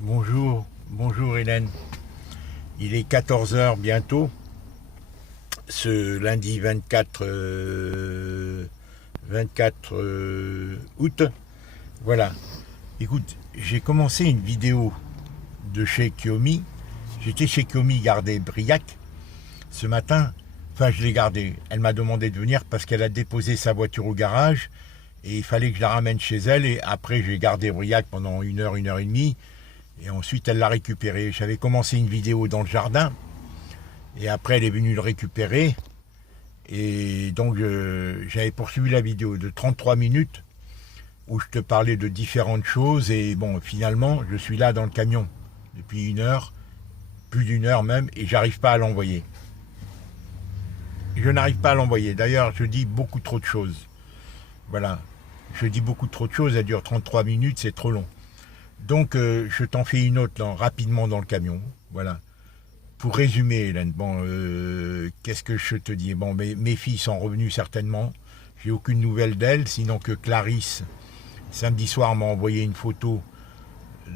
Bonjour Hélène. Il est 14 heures bientôt, ce lundi 24 août. Voilà. Écoute, j'ai commencé une vidéo de chez Xiaomi. J'étais chez Xiaomi garder Briac ce matin. Enfin, je l'ai gardé. Elle m'a demandé de venir parce qu'elle a déposé sa voiture au garage et il fallait que je la ramène chez elle. Et après, j'ai gardé Briac pendant une heure et demie. Et ensuite, elle l'a récupéré. J'avais commencé une vidéo dans le jardin. Et après, elle est venue le récupérer. Et donc, j'avais poursuivi la vidéo de 33 minutes où je te parlais de différentes choses. Et bon, finalement, je suis là dans le camion depuis une heure, plus d'une heure même, et j'arrive pas à l'envoyer. Je n'arrive pas à l'envoyer. D'ailleurs, je dis beaucoup trop de choses. Voilà. Je dis beaucoup trop de choses. Elle dure 33 minutes, c'est trop long. Donc, je t'en fais une autre là, rapidement dans le camion. Voilà. Pour résumer, Hélène, bon, qu'est-ce que je te dis? Bon, mes filles sont revenues certainement. J'ai aucune nouvelle d'elles, sinon que Clarisse, samedi soir, m'a envoyé une photo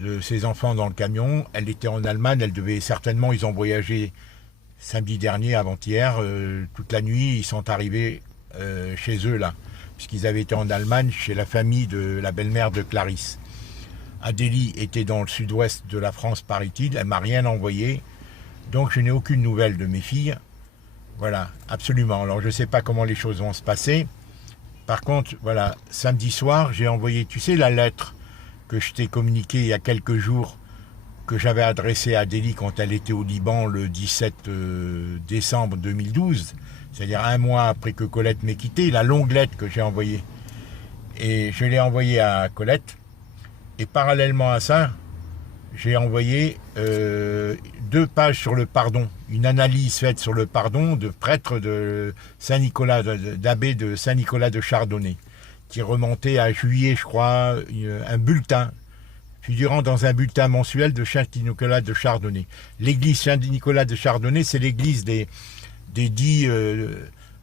de ses enfants dans le camion. Elle était en Allemagne, elle devait certainement, ils ont voyagé samedi dernier, avant-hier, toute la nuit, ils sont arrivés chez eux là, puisqu'ils avaient été en Allemagne chez la famille de la belle-mère de Clarisse. Adélie était dans le sud-ouest de la France, paraît-il. Elle m'a rien envoyé. Donc, je n'ai aucune nouvelle de mes filles. Voilà, absolument. Alors, je ne sais pas comment les choses vont se passer. Par contre, voilà, samedi soir, j'ai envoyé, tu sais, la lettre que je t'ai communiquée il y a quelques jours, que j'avais adressée à Adélie quand elle était au Liban le 17 décembre 2012, c'est-à-dire un mois après que Colette m'ait quitté, la longue lettre que j'ai envoyée. Et je l'ai envoyée à Colette. Et parallèlement à ça, j'ai envoyé 2 pages sur le pardon, une analyse faite sur le pardon de prêtre de Saint-Nicolas, d'abbé de Saint-Nicolas de Chardonnay, qui remontait à juillet, je crois, un bulletin, figurant dans un bulletin mensuel de Saint-Nicolas de Chardonnay. L'église Saint-Nicolas de Chardonnay, c'est l'église des 10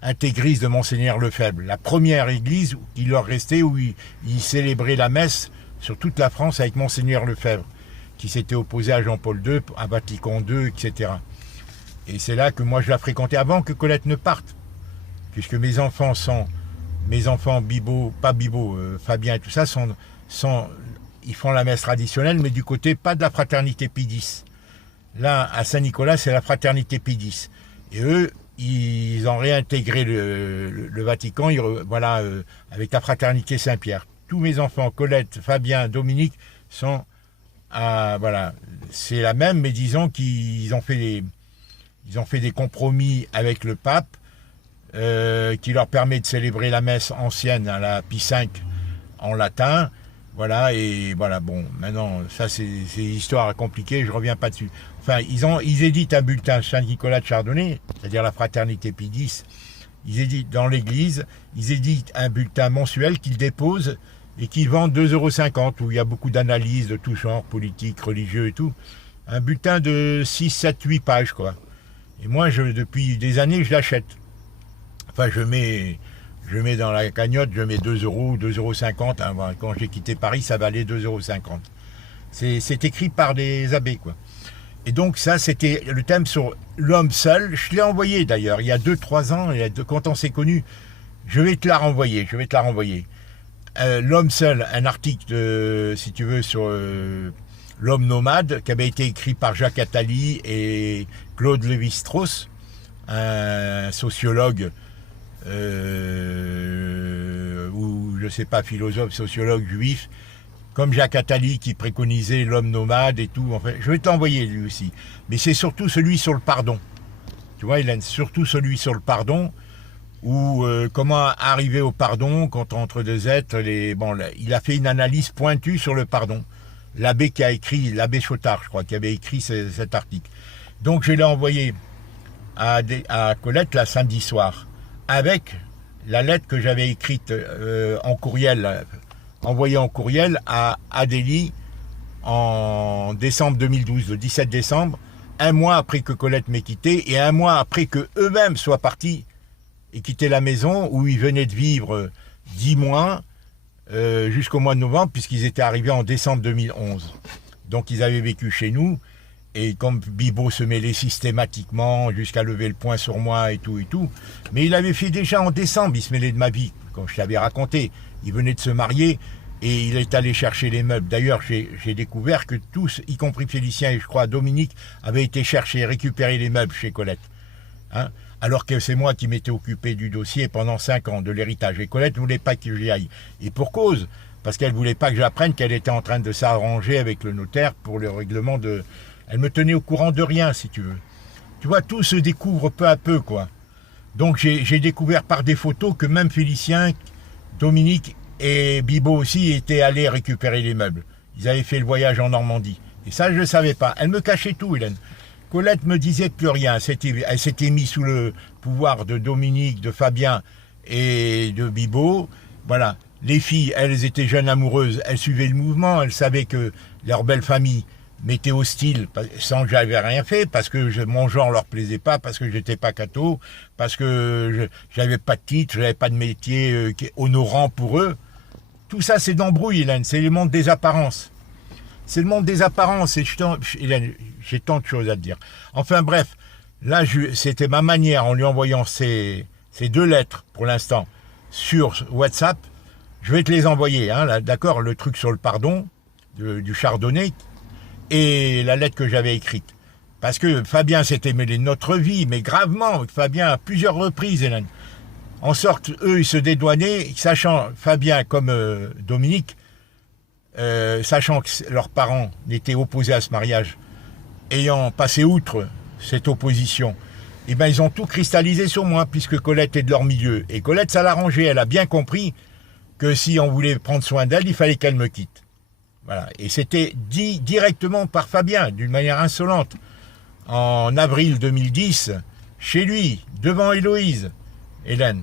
intégristes de Monseigneur Lefebvre. La première église qui leur restait où il célébrait la messe sur toute la France avec Monseigneur Lefebvre, qui s'était opposé à Jean-Paul II, à Vatican II, etc. Et c'est là que moi je la fréquentais avant que Colette ne parte, puisque mes enfants, Bibo, pas Bibo, Fabien et tout ça, ils font la messe traditionnelle, mais du côté pas de la fraternité Pie X. Là, à Saint-Nicolas, c'est la fraternité Pie X. Et eux, ils ont réintégré le Vatican, voilà, avec la fraternité Saint-Pierre. Tous mes enfants, Colette, Fabien, Dominique, sont voilà, c'est la même, mais disons qu'ils ont fait des compromis avec le pape qui leur permet de célébrer la messe ancienne à la Pie V en latin. Voilà, et voilà, bon, maintenant, ça c'est histoire compliquée, je reviens pas dessus. Enfin, ils éditent un bulletin Saint-Nicolas de Chardonnay, c'est-à-dire la fraternité Pie X. Ils éditent dans l'église, ils éditent un bulletin mensuel qu'ils déposent et qu'ils vendent 2,50 €, où il y a beaucoup d'analyses de tout genre, politique, religieux et tout. Un bulletin de 6, 7, 8 pages, quoi. Et moi, depuis des années, je l'achète. Enfin, je mets dans la cagnotte, je mets 2 €, 2,50 €. Hein. Quand j'ai quitté Paris, ça valait 2,50 €. C'est écrit par des abbés, quoi. Et donc, ça, c'était le thème sur l'homme seul. Je l'ai envoyé, d'ailleurs, il y a 2-3 ans, quand on s'est connus. Je vais te la renvoyer. L'homme seul, un article, si tu veux, sur l'homme nomade, qui avait été écrit par Jacques Attali et Claude Lévi-Strauss, un sociologue, ou je sais pas, philosophe, sociologue juif, comme Jacques Attali qui préconisait l'homme nomade et tout. Enfin, je vais t'envoyer lui aussi. Mais c'est surtout celui sur le pardon. Tu vois, Hélène, surtout celui sur le pardon, ou comment arriver au pardon quand entre deux êtres. Il a fait une analyse pointue sur le pardon. L'abbé qui a écrit, l'abbé Chotard, je crois, qui avait écrit cet article. Donc je l'ai envoyé à Colette là samedi soir, avec la lettre que j'avais écrite en courriel, envoyée en courriel à Adélie en décembre 2012, le 17 décembre, un mois après que Colette m'ait quitté et un mois après que eux-mêmes soient partis et quitter la maison où ils venaient de vivre 10 mois jusqu'au mois de novembre, puisqu'ils étaient arrivés en décembre 2011. Donc ils avaient vécu chez nous. Et comme Bibo se mêlait systématiquement jusqu'à lever le poing sur moi et tout. Mais il avait fait déjà en décembre, il se mêlait de ma vie, comme je t'avais raconté. Il venait de se marier et il est allé chercher les meubles. D'ailleurs, j'ai découvert que tous, y compris Félicien et je crois Dominique, avaient été chercher et récupérer les meubles chez Colette. Hein, alors que c'est moi qui m'étais occupé du dossier pendant 5 ans, de l'héritage. Et Colette ne voulait pas que j'y aille. Et pour cause, parce qu'elle ne voulait pas que j'apprenne qu'elle était en train de s'arranger avec le notaire pour le règlement de... Elle me tenait au courant de rien, si tu veux. Tu vois, tout se découvre peu à peu, quoi. Donc j'ai découvert par des photos que même Félicien, Dominique et Bibo aussi étaient allés récupérer les meubles. Ils avaient fait le voyage en Normandie. Et ça, je ne le savais pas. Elle me cachait tout, Hélène. Colette me disait plus rien. Elle s'était mise sous le pouvoir de Dominique, de Fabien et de Bibo. Voilà. Les filles, elles étaient jeunes amoureuses. Elles suivaient le mouvement. Elles savaient que leur belle famille m'était hostile sans que j'avais rien fait, parce que mon genre leur plaisait pas, parce que j'étais pas catho, parce que j'avais pas de titre, j'avais pas de métier honorant pour eux. Tout ça, c'est d'embrouille, Hélène. C'est le monde des apparences. C'est le monde des apparences. Et Hélène, j'ai tant de choses à te dire. Enfin bref, là, c'était ma manière, en lui envoyant ces 2 lettres, pour l'instant, sur WhatsApp. Je vais te les envoyer, hein, d'accord, le truc sur le pardon du chardonnay, et la lettre que j'avais écrite. Parce que Fabien s'était mêlé de notre vie, mais gravement, Fabien à plusieurs reprises, Hélène. En sorte, eux, ils se dédouanaient, sachant, Fabien comme Dominique, sachant que leurs parents étaient opposés à ce mariage, ayant passé outre cette opposition, eh ben, ils ont tout cristallisé sur moi, puisque Colette est de leur milieu. Et Colette, ça l'arrangeait, elle a bien compris que si on voulait prendre soin d'elle, il fallait qu'elle me quitte. Voilà. Et c'était dit directement par Fabien, d'une manière insolente, en avril 2010, chez lui, devant Héloïse, Hélène.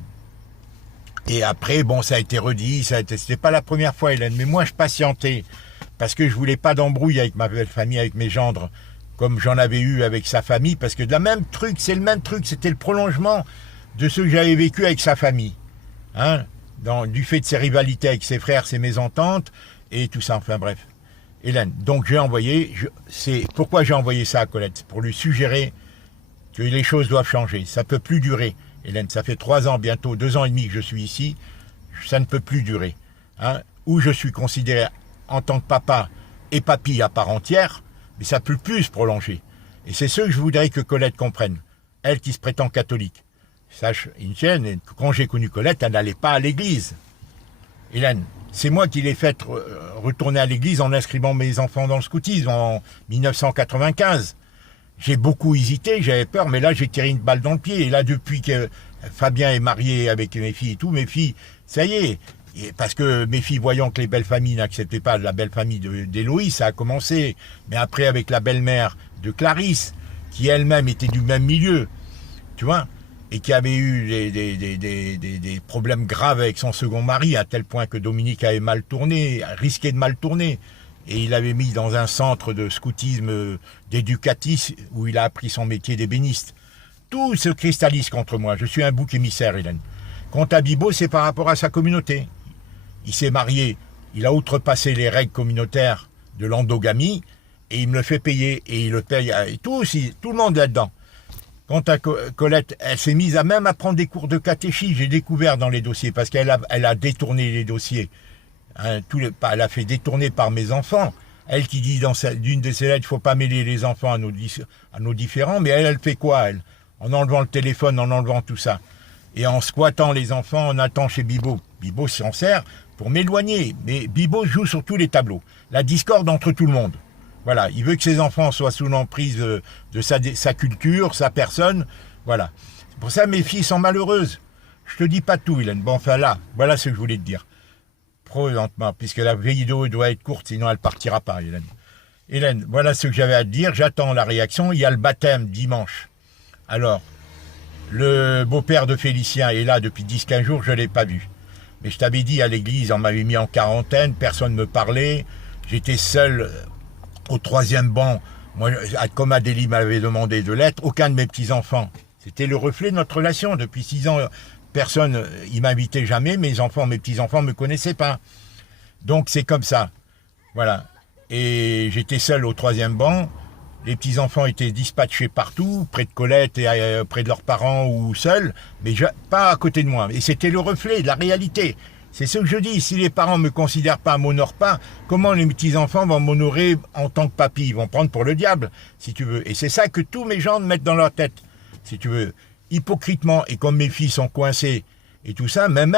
Et après, bon, ça a été redit, c'était pas la première fois, Hélène, mais moi je patientais, parce que je voulais pas d'embrouille avec ma belle famille, avec mes gendres, comme j'en avais eu avec sa famille, parce que c'est le même truc, c'était le prolongement de ce que j'avais vécu avec sa famille. Hein, du fait de ses rivalités avec ses frères, ses mésententes, et tout ça, enfin bref. Hélène, donc j'ai envoyé, pourquoi j'ai envoyé ça à Colette? Pour lui suggérer que les choses doivent changer. Ça ne peut plus durer, Hélène. Ça fait 3 ans, bientôt 2 ans et demi que je suis ici. Ça ne peut plus durer. Hein, où je suis considéré en tant que papa et papy à part entière, mais ça ne peut plus se prolonger. Et c'est ce que je voudrais que Colette comprenne. Elle qui se prétend catholique. Sache, Inchen, quand j'ai connu Colette, elle n'allait pas à l'église. Hélène, c'est moi qui l'ai fait retourner à l'église en inscrivant mes enfants dans le scoutisme en 1995. J'ai beaucoup hésité, j'avais peur, mais là j'ai tiré une balle dans le pied. Et là, depuis que Fabien est marié avec mes filles et tout, mes filles, ça y est. Parce que mes filles, voyant que les belles familles n'acceptaient pas la belle famille d'Héloïse, ça a commencé. Mais après, avec la belle-mère de Clarisse, qui elle-même était du même milieu, tu vois, et qui avait eu des problèmes graves avec son second mari, à tel point que Dominique avait mal tourné, risqué de mal tourner. Et il l'avait mis dans un centre de scoutisme d'éducatif où il a appris son métier d'ébéniste. Tout se cristallise contre moi. Je suis un bouc émissaire, Hélène. Quant à Bibo, c'est par rapport à sa communauté. Il s'est marié, il a outrepassé les règles communautaires de l'endogamie et il me le fait payer. Et il le paye et tout aussi, tout le monde là-dedans. Quant à Colette, elle s'est mise à même à prendre des cours de catéchisme, j'ai découvert dans les dossiers, parce qu'elle a détourné les dossiers. Hein, elle a fait détourner par mes enfants. Elle qui dit dans d'une de ses lettres, il ne faut pas mêler les enfants à nos différends, mais elle fait quoi, elle? En enlevant le téléphone, en enlevant tout ça. Et en squattant les enfants, on attend chez Bibo. Bibo s'en sert pour m'éloigner, mais Bibo joue sur tous les tableaux. La discorde entre tout le monde. Voilà, il veut que ses enfants soient sous l'emprise de sa culture, sa personne. Voilà. C'est pour ça que mes filles sont malheureuses. Je te dis pas tout, Hélène. Bon, enfin là, voilà ce que je voulais te dire. Lentement, puisque la vidéo doit être courte, sinon elle partira pas, Hélène. Hélène, voilà ce que j'avais à te dire. J'attends la réaction. Il y a le baptême dimanche. Alors, le beau-père de Félicien est là depuis 10-15 jours, je ne l'ai pas vu. Mais je t'avais dit à l'église, on m'avait mis en quarantaine, personne ne me parlait. J'étais seul au 3e banc. Moi, comme Adélie m'avait demandé de l'être, aucun de mes petits-enfants. C'était le reflet de notre relation. Depuis 6 ans, personne, il m'invitait jamais. Mes enfants, mes petits-enfants ne me connaissaient pas. Donc, c'est comme ça. Voilà. Et j'étais seul au troisième banc. Les petits-enfants étaient dispatchés partout, près de Colette et près de leurs parents ou seuls, mais pas à côté de moi. Et c'était le reflet de la réalité. C'est ce que je dis. Si les parents ne me considèrent pas, m'honorent pas, comment les petits-enfants vont m'honorer en tant que papy? Ils vont prendre pour le diable, si tu veux. Et c'est ça que tous mes gens mettent dans leur tête, si tu veux. Hypocritement, et comme mes filles sont coincées et tout ça, même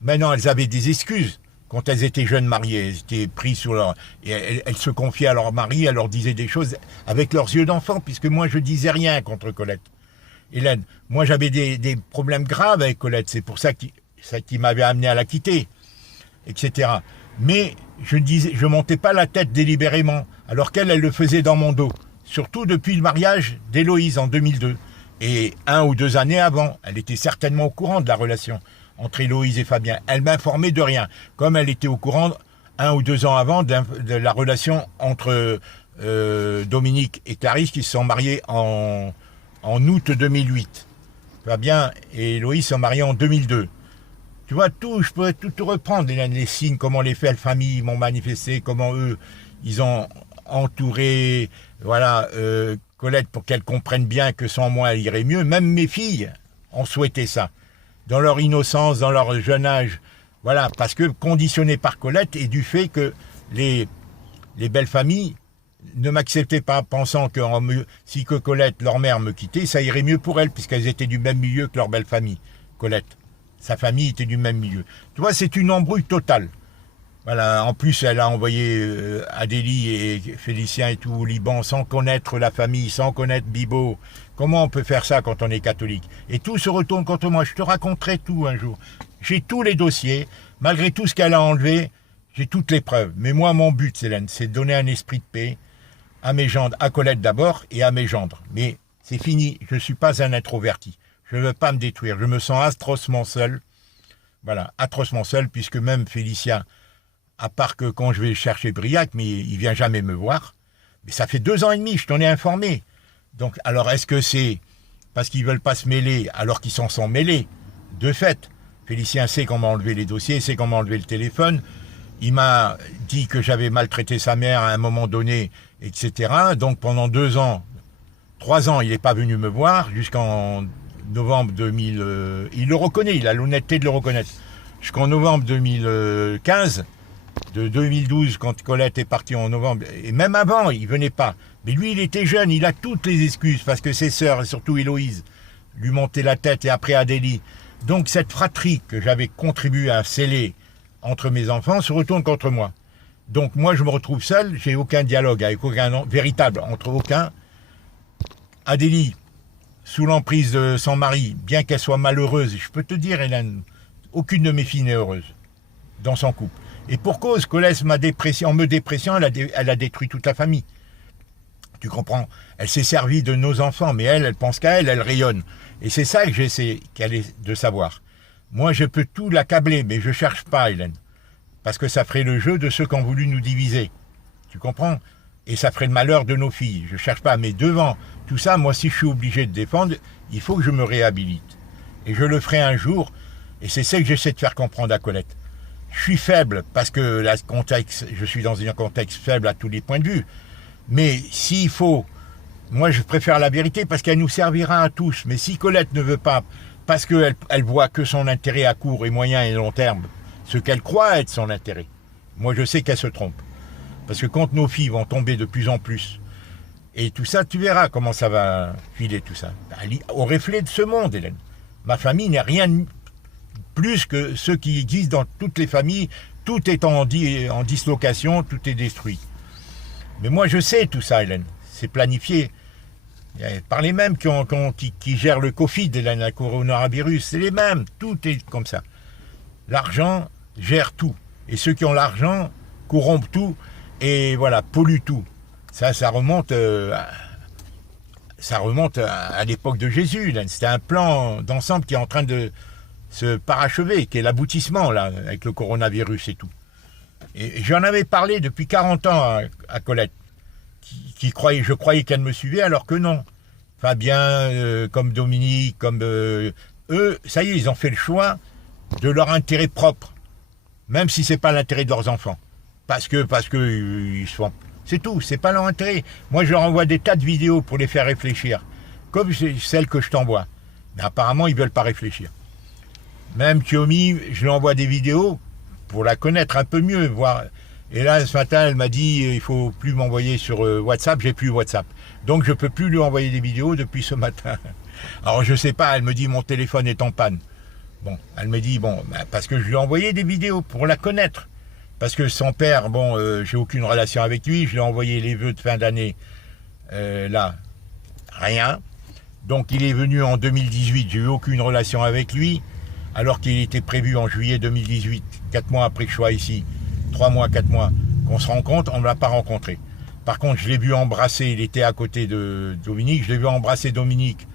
maintenant elles avaient des excuses. Quand elles étaient jeunes mariées, elles étaient prises sur leur... Et elles se confiaient à leur mari, elles leur disaient des choses avec leurs yeux d'enfant, puisque moi je disais rien contre Colette. Hélène, moi j'avais des problèmes graves avec Colette, c'est pour ça qui m'avait amené à la quitter, etc. Mais je montais pas la tête délibérément, alors qu'elle le faisait dans mon dos. Surtout depuis le mariage d'Héloïse en 2002. Et 1 ou 2 années avant, elle était certainement au courant de la relation entre Héloïse et Fabien. Elle m'informait de rien, comme elle était au courant 1 ou 2 ans avant de la relation entre Dominique et Clarisse qui se sont mariés en août 2008. Fabien et Héloïse sont mariés en 2002. Tu vois, je pourrais tout te reprendre, les signes, comment les faits de famille m'ont manifesté, comment eux, ils ont entouré, voilà, Colette pour qu'elle comprenne bien que sans moi, elle irait mieux. Même mes filles ont souhaité ça. Dans leur innocence, dans leur jeune âge, voilà, parce que conditionné par Colette et du fait que les belles familles ne m'acceptaient pas, pensant que si que Colette, leur mère, me quittait, ça irait mieux pour elles, puisqu'elles étaient du même milieu que leur belle famille, Colette. Sa famille était du même milieu. Tu vois, c'est une embrouille totale. Voilà, en plus, elle a envoyé Adélie et Félicien et tout au Liban sans connaître la famille, sans connaître Bibo. Comment on peut faire ça quand on est catholique? Et tout se retourne contre moi. Je te raconterai tout un jour. J'ai tous les dossiers. Malgré tout ce qu'elle a enlevé, j'ai toutes les preuves. Mais moi, mon but, Célène, c'est de donner un esprit de paix à mes gendres, à Colette d'abord et à mes gendres. Mais c'est fini. Je ne suis pas un introverti. Je ne veux pas me détruire. Je me sens atrocement seul. Voilà, atrocement seul, puisque même Félicien, à part que quand je vais chercher Briac, mais il vient jamais me voir. Mais ça fait 2 ans et demi, je t'en ai informé. Donc, alors, est-ce que c'est parce qu'ils veulent pas se mêler, alors qu'ils s'en sont mêlés? De fait, Félicien sait comment enlever les dossiers, sait comment enlever le téléphone. Il m'a dit que j'avais maltraité sa mère à un moment donné, etc. Donc, pendant 2 ans, 3 ans, il n'est pas venu me voir, jusqu'en novembre 2000... il le reconnaît, il a l'honnêteté de le reconnaître. Jusqu'en novembre 2015... de 2012, quand Colette est partie en novembre, et même avant, il venait pas. Mais lui, il était jeune, il a toutes les excuses, parce que ses sœurs, et surtout Héloïse, lui montaient la tête, et après Adélie. Donc cette fratrie que j'avais contribué à sceller entre mes enfants se retourne contre moi. Donc moi, je me retrouve seul, j'ai aucun dialogue avec aucun, véritable, entre aucun. Adélie, sous l'emprise de son mari, bien qu'elle soit malheureuse, je peux te dire, Hélène, aucune de mes filles n'est heureuse dans son couple. Et pour cause, Colette m'a déprécié, en me dépréciant, elle a détruit toute la famille. Tu comprends? Elle s'est servie de nos enfants, mais elle pense qu'à elle rayonne. Et c'est ça que j'essaie de savoir. Moi, je peux tout l'accabler, mais je ne cherche pas, Hélène. Parce que ça ferait le jeu de ceux qui ont voulu nous diviser. Tu comprends? Et ça ferait le malheur de nos filles. Je ne cherche pas, mais devant tout ça, moi, si je suis obligé de défendre, il faut que je me réhabilite. Et je le ferai un jour, et c'est ça que j'essaie de faire comprendre à Colette. Je suis faible parce que je suis dans un contexte faible à tous les points de vue. Mais s'il faut, moi je préfère la vérité parce qu'elle nous servira à tous. Mais si Colette ne veut pas, parce qu'elle voit que son intérêt à court et moyen et long terme, ce qu'elle croit être son intérêt, moi je sais qu'elle se trompe. Parce que quand nos filles vont tomber de plus en plus, et tout ça, tu verras comment ça va filer tout ça. Au reflet de ce monde, Hélène. Ma famille n'est rien plus que ceux qui existent dans toutes les familles, tout est en dislocation, tout est détruit. Mais moi je sais tout ça, Hélène, c'est planifié. Par les mêmes qui gèrent le Covid, Hélène, le coronavirus, c'est les mêmes, tout est comme ça. L'argent gère tout, et ceux qui ont l'argent corrompent tout, et voilà, polluent tout. Ça remonte à l'époque de Jésus, Hélène. C'était un plan d'ensemble qui est en train de se parachever, qui est l'aboutissement, là, avec le coronavirus et tout. Et j'en avais parlé depuis 40 ans à Colette, je croyais qu'elle me suivait, alors que non. Fabien, comme Dominique, comme eux, ça y est, ils ont fait le choix de leur intérêt propre, même si c'est pas l'intérêt de leurs enfants. parce que ils sont... C'est tout, c'est pas leur intérêt. Moi, je leur envoie des tas de vidéos pour les faire réfléchir, comme celles que je t'envoie. Mais apparemment, ils veulent pas réfléchir. Même Xiaomi, je lui envoie des vidéos pour la connaître un peu mieux, voir. Et là, ce matin, elle m'a dit, il faut plus m'envoyer sur WhatsApp, j'ai plus WhatsApp. Donc, je peux plus lui envoyer des vidéos depuis ce matin. Alors, je sais pas, elle me dit, mon téléphone est en panne. Bon, elle me dit, bon, ben, parce que je lui ai envoyé des vidéos pour la connaître. Parce que son père, bon, j'ai aucune relation avec lui, je lui ai envoyé les vœux de fin d'année, là, rien. Donc, il est venu en 2018, j'ai eu aucune relation avec lui, alors qu'il était prévu en juillet 2018, 4 mois après que je sois ici, 3 mois, 4 mois, qu'on se rencontre, on ne l'a pas rencontré. Par contre, je l'ai vu embrasser, il était à côté de Dominique, je l'ai vu embrasser Dominique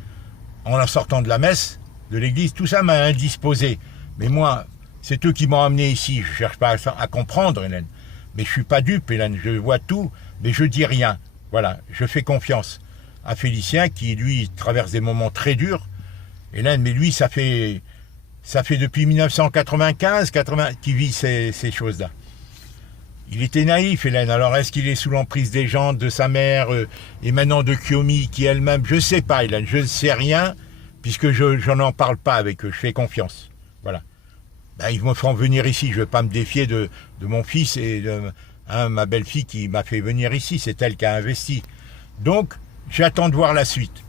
en sortant de la messe, de l'église, tout ça m'a indisposé. Mais moi, c'est eux qui m'ont amené ici, je ne cherche pas à comprendre, Hélène. Mais je ne suis pas dupe, Hélène, je vois tout, mais je dis rien. Voilà, je fais confiance à Félicien, qui, lui, traverse des moments très durs. Hélène, mais lui, ça fait depuis 1995 qu'il vit ces choses-là. Il était naïf, Hélène. Alors, est-ce qu'il est sous l'emprise des gens, de sa mère, et maintenant de Xiaomi, qui elle-même... Je ne sais pas, Hélène, je ne sais rien, puisque je n'en parle pas avec eux, je fais confiance. Voilà. Ben, ils me feront venir ici, je ne vais pas me défier de mon fils et de ma belle-fille qui m'a fait venir ici, c'est elle qui a investi. Donc, j'attends de voir la suite.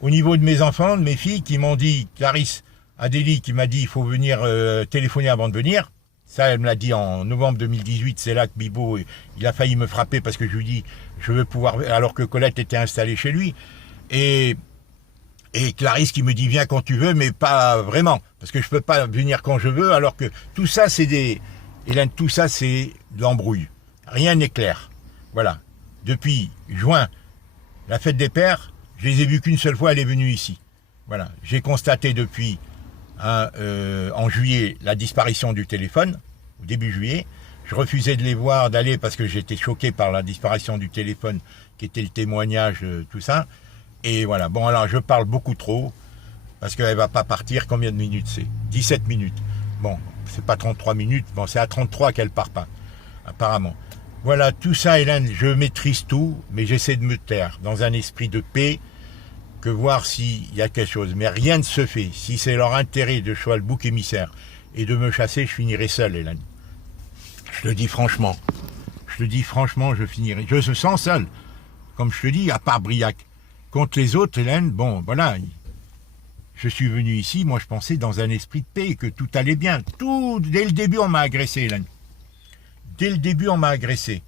Au niveau de mes enfants, de mes filles, qui m'ont dit, Clarisse, Adélie, qui m'a dit, il faut venir téléphoner avant de venir. Ça, elle me l'a dit en novembre 2018, c'est là que Bibo, il a failli me frapper parce que je lui dis, je veux pouvoir, alors que Colette était installée chez lui. Et Clarisse qui me dit, viens quand tu veux, mais pas vraiment, parce que je peux pas venir quand je veux, alors que tout ça, Hélène, tout ça, c'est de l'embrouille. Rien n'est clair. Voilà. Depuis juin, la fête des pères, je les ai vus qu'une seule fois, elle est venue ici. Voilà. J'ai constaté depuis, en juillet, la disparition du téléphone, au début juillet. Je refusais de les voir, d'aller, parce que j'étais choqué par la disparition du téléphone, qui était le témoignage, tout ça. Et voilà, bon alors je parle beaucoup trop, parce qu'elle ne va pas partir, combien de minutes c'est? 17 minutes. Bon, c'est pas 33 minutes, bon c'est à 33 qu'elle part pas, apparemment. Voilà, tout ça Hélène, je maîtrise tout, mais j'essaie de me taire, dans un esprit de paix, que voir s'il y a quelque chose. Mais rien ne se fait, si c'est leur intérêt de choisir le bouc émissaire, et de me chasser, je finirai seul Hélène. Je le dis franchement, je finirai, je me sens seul, comme je te dis, à part Briac. Contre les autres, Hélène, bon, voilà, je suis venu ici, moi je pensais dans un esprit de paix, que tout allait bien. Tout, dès le début, on m'a agressé, Hélène. Dès le début, on m'a agressé.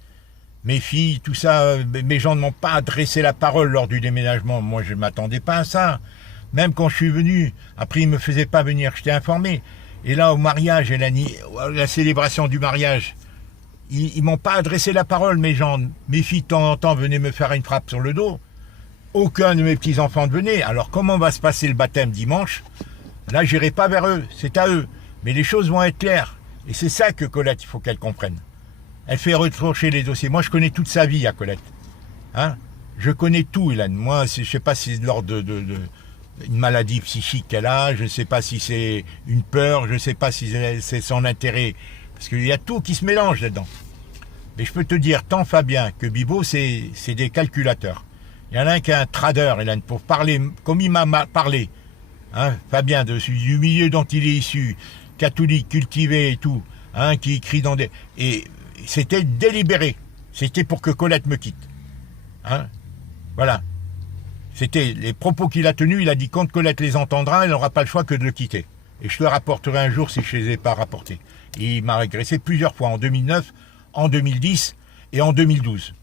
Mes filles, tout ça, mes gens ne m'ont pas adressé la parole lors du déménagement. Moi, je ne m'attendais pas à ça. Même quand je suis venu, après, ils ne me faisaient pas venir, je t'ai informé. Et là, au mariage, Hélène, la célébration du mariage, ils ne m'ont pas adressé la parole, mes gens. Mes filles, de temps en temps, venaient me faire une frappe sur le dos. Aucun de mes petits-enfants ne venait. Alors, comment va se passer le baptême dimanche? Là, j'irai pas vers eux. C'est à eux. Mais les choses vont être claires. Et c'est ça que Colette, il faut qu'elle comprenne. Elle fait retrancher les dossiers. Moi, je connais toute sa vie à Colette. Hein? Je connais tout, Hélène. Moi, je ne sais pas si c'est de l'ordre une maladie psychique qu'elle a. Je ne sais pas si c'est une peur. Je ne sais pas si c'est son intérêt. Parce qu'il y a tout qui se mélange là-dedans. Mais je peux te dire, tant Fabien que Bibo, c'est des calculateurs. Il y en a un qui est un trader, Hélène, pour parler, comme il m'a parlé, hein, Fabien, du milieu dont il est issu, catholique, cultivé et tout, hein, qui écrit dans des... Et c'était délibéré. C'était pour que Colette me quitte. Hein, voilà. C'était les propos qu'il a tenus, il a dit, quand Colette les entendra, elle n'aura pas le choix que de le quitter. Et je te rapporterai un jour si je ne les ai pas rapportés. Et il m'a agressé plusieurs fois, en 2009, en 2010 et en 2012.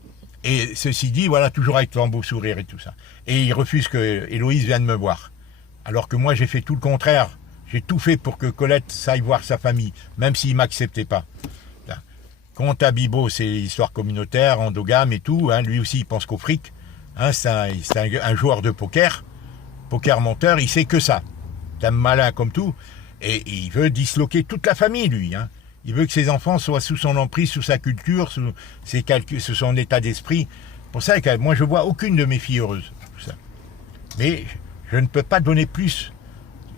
Et ceci dit, voilà, toujours avec ton beau sourire et tout ça. Et il refuse que Héloïse vienne me voir. Alors que moi, j'ai fait tout le contraire. J'ai tout fait pour que Colette s'aille voir sa famille, même s'il ne m'acceptait pas. Quant à Bibo, c'est l'histoire communautaire, endogame et tout. Hein, lui aussi, il pense qu'au fric. Hein, c'est un joueur de poker menteur, il sait que ça. C'est un malin comme tout. Et il veut disloquer toute la famille, lui. Hein. Il veut que ses enfants soient sous son emprise, sous sa culture, sous ses calculs, sous son état d'esprit. Pour ça que moi, je vois aucune de mes filles heureuses. Tout ça. Mais je ne peux pas donner plus.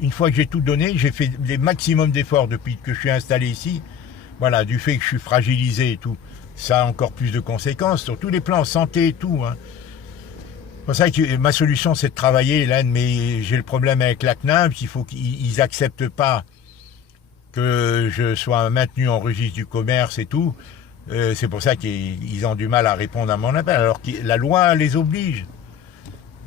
Une fois que j'ai tout donné, j'ai fait les maximums d'efforts depuis que je suis installé ici. Voilà, du fait que je suis fragilisé et tout. ça a encore plus de conséquences sur tous les plans, santé et tout. Hein. C'est pour ça que ma solution, c'est de travailler, Hélène, mais j'ai le problème avec la CNAMS, il faut qu'ils n'acceptent pas que je sois maintenu en registre du commerce et tout. C'est pour ça qu'ils ont du mal à répondre à mon appel, alors que la loi les oblige.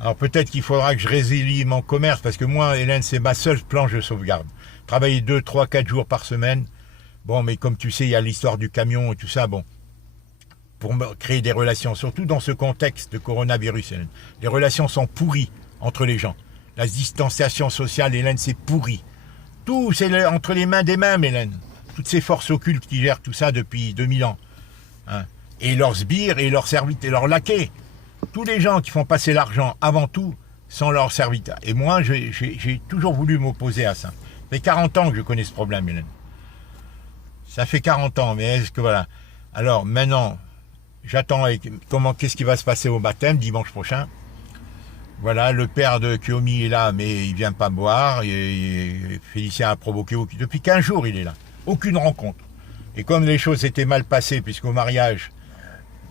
Alors peut-être qu'il faudra que je résilie mon commerce, parce que moi, Hélène, c'est ma seule planche de sauvegarde. Travailler 2, 3, 4 jours par semaine. Bon, mais comme tu sais, il y a l'histoire du camion et tout ça, bon. Pour créer des relations, surtout dans ce contexte de coronavirus, Hélène. Les relations sont pourries entre les gens. La distanciation sociale, Hélène, c'est pourri. Tout, c'est entre les mains des mêmes, Hélène. Toutes ces forces occultes qui gèrent tout ça depuis 2000 ans. Hein. Et leurs sbires et leurs serviteurs, et leurs laquais. Tous les gens qui font passer l'argent avant tout sont leurs serviteurs. Et moi, j'ai toujours voulu m'opposer à ça. Ça fait 40 ans que je connais ce problème, Hélène. Ça fait 40 ans, mais est-ce que voilà. Alors maintenant, j'attends qu'est-ce qui va se passer au baptême dimanche prochain. Voilà, le père de Kiyomi est là, mais il vient pas boire. Félicien a provoqué depuis 15 jours, il est là. Aucune rencontre. Et comme les choses étaient mal passées, puisqu'au mariage,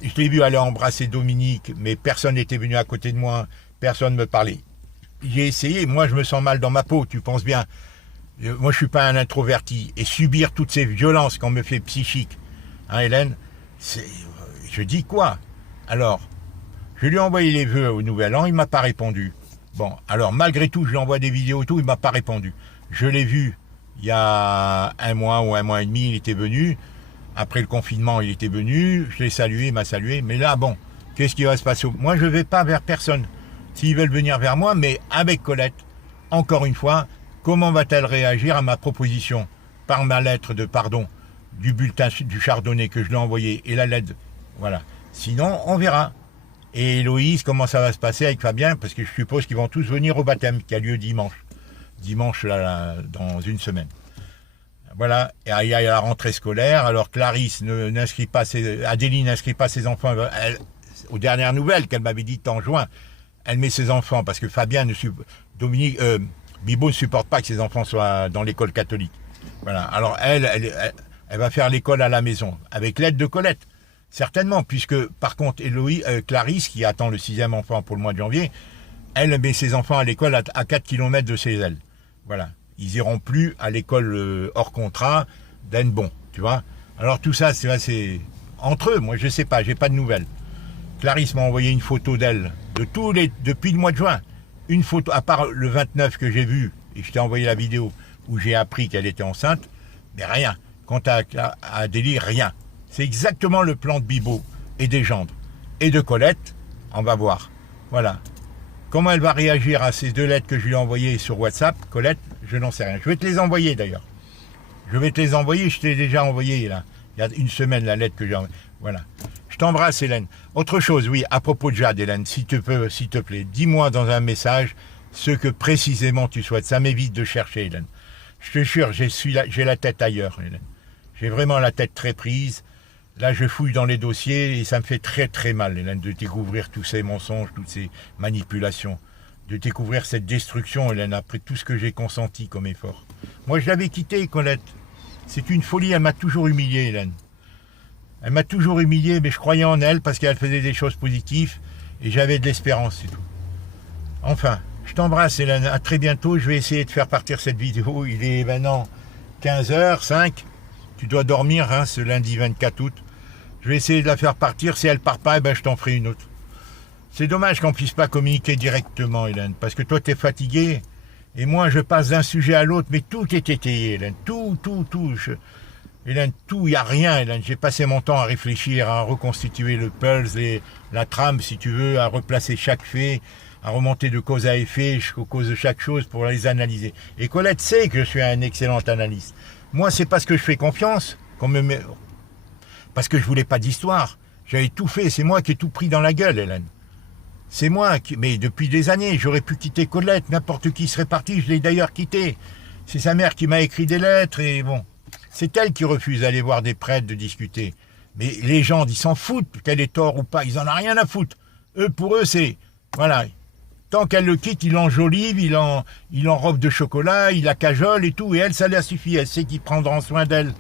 je l'ai vu aller embrasser Dominique, mais personne n'était venu à côté de moi, personne ne me parlait. J'ai essayé, moi je me sens mal dans ma peau, tu penses bien. Moi je suis pas un introverti. Et subir toutes ces violences qu'on me fait psychiques, hein Hélène, je dis quoi? Alors, je lui ai envoyé les vœux au Nouvel An, il m'a pas répondu. Bon, alors malgré tout, je lui envoie des vidéos et tout, il m'a pas répondu. Je l'ai vu il y a 1 mois ou 1 mois et demi, il était venu. Après le confinement, il était venu, je l'ai salué, il m'a salué. Mais là, bon, qu'est-ce qui va se passer? Moi, je ne vais pas vers personne. S'ils veulent venir vers moi, mais avec Colette, encore une fois, comment va-t-elle réagir à ma proposition par ma lettre de pardon du bulletin du Chardonnay que je lui ai envoyé et la lettre? Voilà. Sinon, on verra. Et Héloïse, comment ça va se passer avec Fabien? Parce que je suppose qu'ils vont tous venir au baptême qui a lieu dimanche. Dimanche, là, dans une semaine. Voilà, et il y a la rentrée scolaire. Alors Clarisse n'inscrit pas Adélie n'inscrit pas ses enfants. Aux dernières nouvelles qu'elle m'avait dites en juin, elle met ses enfants parce que Fabien Bibo ne supporte pas que ses enfants soient dans l'école catholique. Voilà. Alors elle va faire l'école à la maison avec l'aide de Colette, certainement, puisque par contre Clarisse qui attend le 6e enfant pour le mois de janvier, elle met ses enfants à l'école à 4 km de chez elle. Voilà. Ils iront plus à l'école hors contrat d'Hennebon, tu vois. Alors tout ça, c'est entre eux. Moi, je sais pas, j'ai pas de nouvelles. Clarisse m'a envoyé une photo d'elle depuis le mois de juin. Une photo, à part le 29 que j'ai vu, et je t'ai envoyé la vidéo où j'ai appris qu'elle était enceinte, mais rien. Quant à Adélie, rien. C'est exactement le plan de Bibo et des gendres. Et de Colette, on va voir. Voilà. Comment elle va réagir à ces 2 lettres que je lui ai envoyées sur WhatsApp, Colette, je n'en sais rien. Je vais te les envoyer d'ailleurs. Je vais te les envoyer, je t'ai déjà envoyé là. Il y a 1 semaine la lettre que j'ai envoyée. Voilà. Je t'embrasse Hélène. Autre chose, oui, à propos de Jade, Hélène, si tu peux, s'il te plaît, dis-moi dans un message ce que précisément tu souhaites. Ça m'évite de chercher, Hélène. Je te jure, j'ai la tête ailleurs, Hélène. J'ai vraiment la tête très prise. Là, je fouille dans les dossiers et ça me fait très très mal, Hélène, de découvrir tous ces mensonges, toutes ces manipulations, de découvrir cette destruction, Hélène, après tout ce que j'ai consenti comme effort. Moi, je l'avais quittée, Colette. C'est une folie, elle m'a toujours humilié, Hélène. Elle m'a toujours humilié, mais je croyais en elle parce qu'elle faisait des choses positives et j'avais de l'espérance, c'est tout. Enfin, je t'embrasse, Hélène. À très bientôt. Je vais essayer de faire partir cette vidéo. Il est maintenant 15h05. Tu dois dormir, hein, ce lundi 24 août. Je vais essayer de la faire partir. Si elle part pas, eh ben, je t'en ferai une autre. C'est dommage qu'on puisse pas communiquer directement, Hélène, parce que toi, tu es fatigué. Et moi, je passe d'un sujet à l'autre, mais tout est étayé, Hélène. Tout. Hélène, tout, il n'y a rien, Hélène. J'ai passé mon temps à réfléchir, à reconstituer le pulse, la trame, si tu veux, à replacer chaque fait, à remonter de cause à effet jusqu'aux causes de chaque chose pour les analyser. Et Colette sait que je suis un excellent analyste. Moi, c'est parce que je fais confiance qu'on me met... Parce que je voulais pas d'histoire. J'avais tout fait. C'est moi qui ai tout pris dans la gueule, Hélène. C'est moi qui... Mais depuis des années, j'aurais pu quitter Colette. N'importe qui serait parti. Je l'ai d'ailleurs quitté. C'est sa mère qui m'a écrit des lettres et bon... C'est elle qui refuse d'aller voir des prêtres, de discuter. Mais les gens, ils s'en foutent qu'elle ait tort ou pas. Ils en ont rien à foutre. Pour eux, c'est... Voilà. Tant qu'elle le quitte, il l'enjolive, il enrobe de chocolat, il la cajole et tout. Et elle, ça la suffit. Elle sait qu'ils prendront soin d'elle.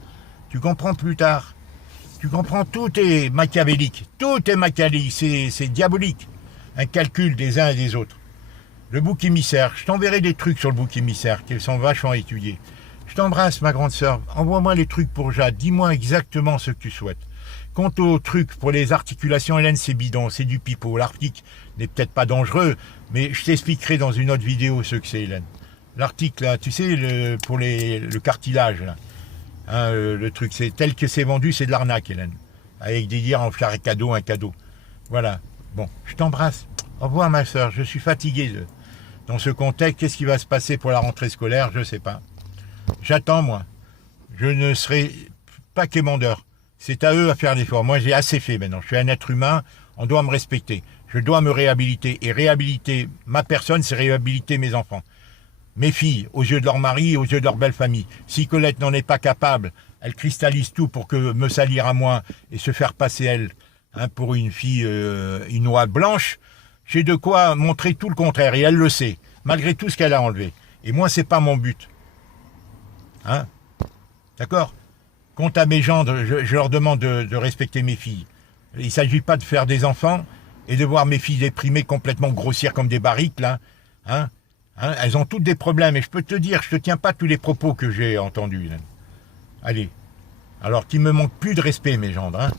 Tu comprends plus tard. Tu comprends, tout est machiavélique. Tout est machiavélique, c'est diabolique. Un calcul des uns et des autres. Le bouc émissaire, je t'enverrai des trucs sur le bouc émissaire qui sont vachement étudiés. Je t'embrasse, ma grande sœur. Envoie-moi les trucs pour Jade. Dis-moi exactement ce que tu souhaites. Quant aux trucs pour les articulations, Hélène, c'est bidon, c'est du pipeau. L'article n'est peut-être pas dangereux, mais je t'expliquerai dans une autre vidéo ce que c'est, Hélène. L'article, là, tu sais, pour le cartilage, là. Hein, le truc, c'est tel que c'est vendu, c'est de l'arnaque, Hélène. Avec des dires en faire un cadeau. Voilà. Bon, je t'embrasse. Au revoir, ma sœur. Je suis fatigué dans ce contexte. Qu'est-ce qui va se passer pour la rentrée scolaire? Je ne sais pas. J'attends, moi. Je ne serai pas quémandeur. C'est à eux à faire l'effort. Moi, j'ai assez fait maintenant. Je suis un être humain. On doit me respecter. Je dois me réhabiliter. Et réhabiliter ma personne, c'est réhabiliter mes enfants. Mes filles, aux yeux de leur mari, aux yeux de leur belle famille. Si Colette n'en est pas capable, elle cristallise tout pour que me salir à moi et se faire passer elle, hein, pour une fille, une oie blanche, j'ai de quoi montrer tout le contraire. Et elle le sait, malgré tout ce qu'elle a enlevé. Et moi, c'est pas mon but. Hein? D'accord? Quant à mes gendres, je leur demande de respecter mes filles. Il ne s'agit pas de faire des enfants et de voir mes filles déprimées, complètement grossières comme des barriques, là. Hein? Hein, elles ont toutes des problèmes. Et je peux te dire, je ne te tiens pas tous les propos que j'ai entendus. Là. Allez. Alors qu'il me manque plus de respect, mes gendres. Hein?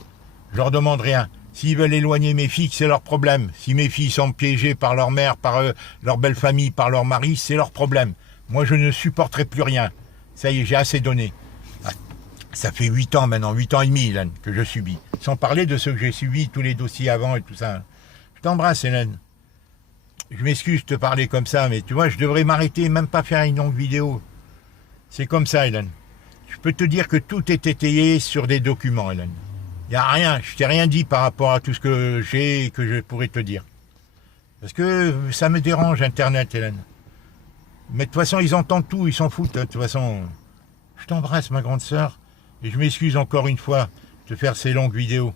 Je leur demande rien. S'ils veulent éloigner mes filles, c'est leur problème. Si mes filles sont piégées par leur mère, par leur belle famille, par leur mari, c'est leur problème. Moi, je ne supporterai plus rien. Ça y est, j'ai assez donné. Ça fait 8 ans maintenant, 8 ans et demi, Hélène, que je subis. Sans parler de ce que j'ai subi, tous les dossiers avant et tout ça. Je t'embrasse, Hélène. Je m'excuse de te parler comme ça, mais tu vois, je devrais m'arrêter, même pas faire une longue vidéo. C'est comme ça, Hélène. Je peux te dire que tout est étayé sur des documents, Hélène. Il n'y a rien, je t'ai rien dit par rapport à tout ce que j'ai et que je pourrais te dire. Parce que ça me dérange, Internet, Hélène. Mais de toute façon, ils entendent tout, ils s'en foutent. De toute façon, je t'embrasse, ma grande sœur. Et je m'excuse encore une fois de faire ces longues vidéos.